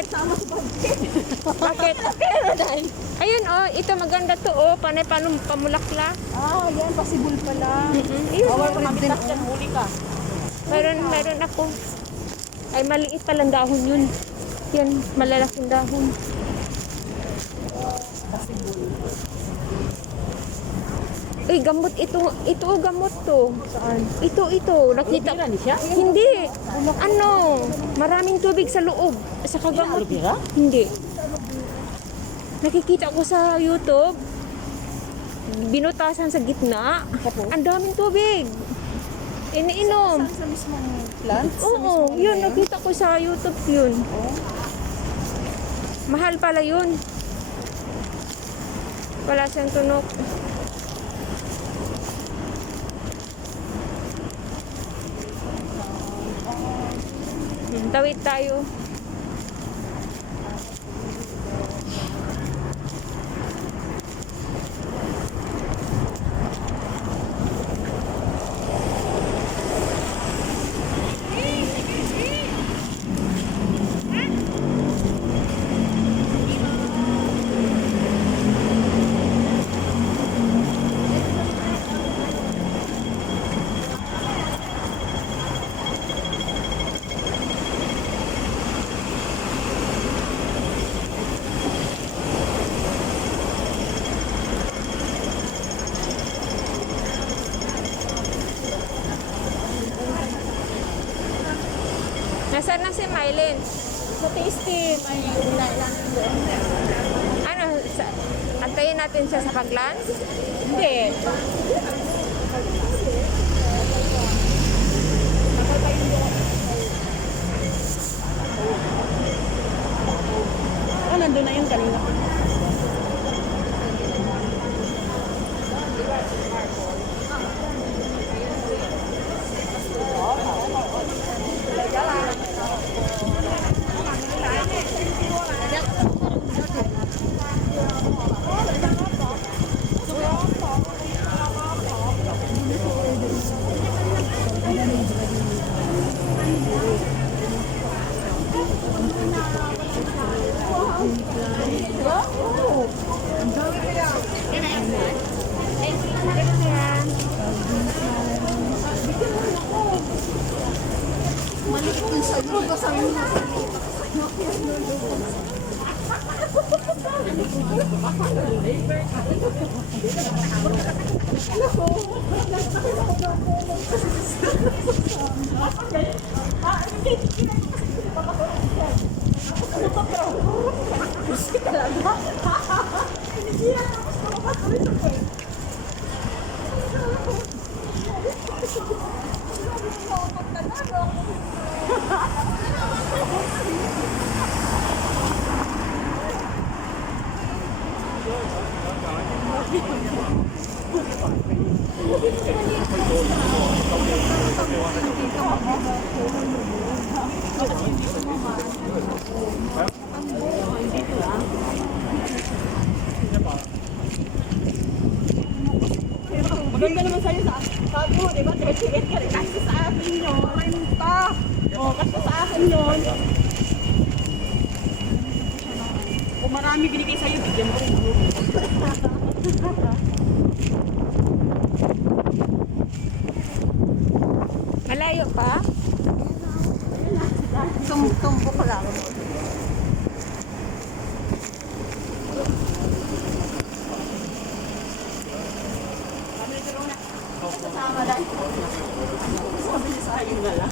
Bakit? Bakit? Ayun oh, ito maganda to oh. Panay paano pamulaklak. Ah, yan, possible pala. Ayun, Bawal ko din dyan, huli ka. meron ako. Ay, maliit palang dahon yun. Yan, malalaking dahon. Ay, gamot ito. Ito, gamot to. Saan? Ito. Nakita Aloe vera siya? Hindi. Ano? Maraming tubig sa loob. Sa kagamot. Aloe vera? Hindi. Nakikita ko sa YouTube. Binutasan sa gitna. Ang daming tubig. Iniinom. Sa mismong plants? Oo, yun. Nakita ko sa YouTube yun. Mahal pala yun. Wala siyang tunok. Tawid tayo. Nasaan na si Mylene? Sa tasty, may ulan doon. Ano, antayin natin siya sa pag-lunch? Hindi. Ah, nandun na yun kanina. Malikot sa iyo, basahin mo. Maganda naman sa'yo sabi mo, di ba? 38 ka rin. Kasi sa akin yun. O, kasi sa akin yun. Kung marami binigay sa'yo, bigyan mo rin. Malayo pa? Tumbo ko lang. Kasama dahil. Sabi niya sa akin na lang.